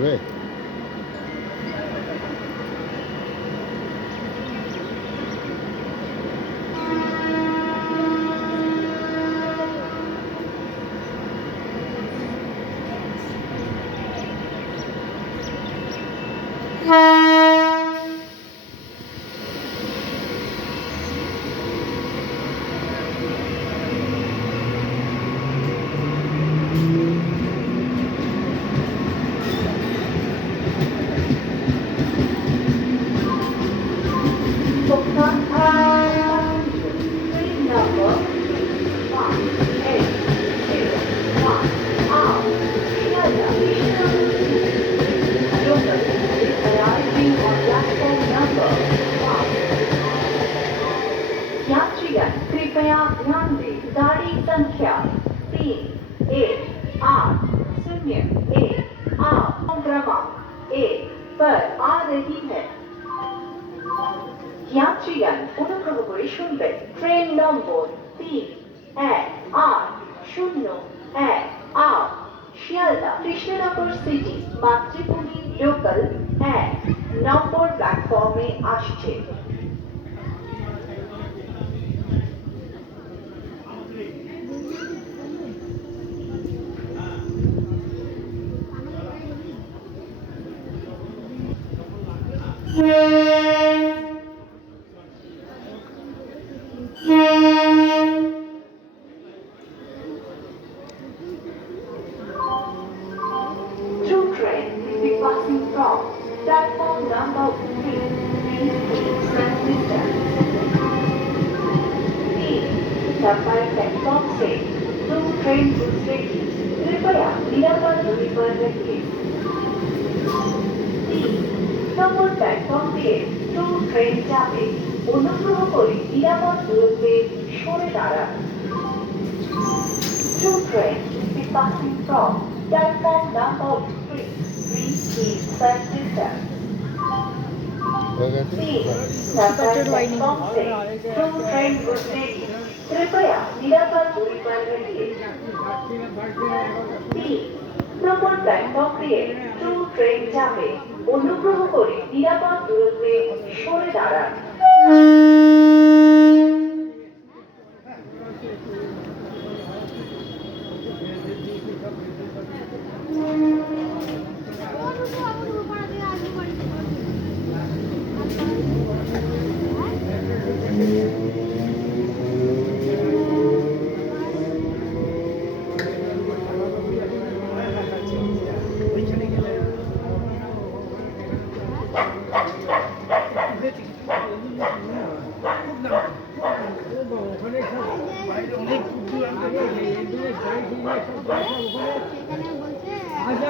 হবে। यात्रीगण कृपया ध्यान दें गाड़ी संख्या 3801 क्रमांक 1 पर आ रही है। यात्रीगण অনুগ্রহ করে শুনবেন ট্রেন নম্বর 31801 শিয়ালদা কৃষ্ণনগর সিটি মাতৃভূমি লোকাল 1 নম্বর প্ল্যাটফর্মে আসছে। Through train will be passing from platform number 3, distance. 3 number platform से दो ट्रेन गुजरेगी, कृपया निरापद दूरी पर रहिए। 3 नंबर प्लेटफॉर्म দিয়ে দो ট্রেন যাবে, অনুগ্রহ করে নিরাপদ দূরত্বে সরে দাঁড়ান। Two trains will be passing from platform number 3, distance. Platform से दो ट्रेन गुजरेगी, कृपया निरापद दूरी पर रहिए। 3 নম্বর প্ল্যাটফর্ম দিয়ে দো ট্রেন যাবে, অনুগ্রহ করে নিরাপদ দূরত্বে সরে দাঁড়ান। অনেক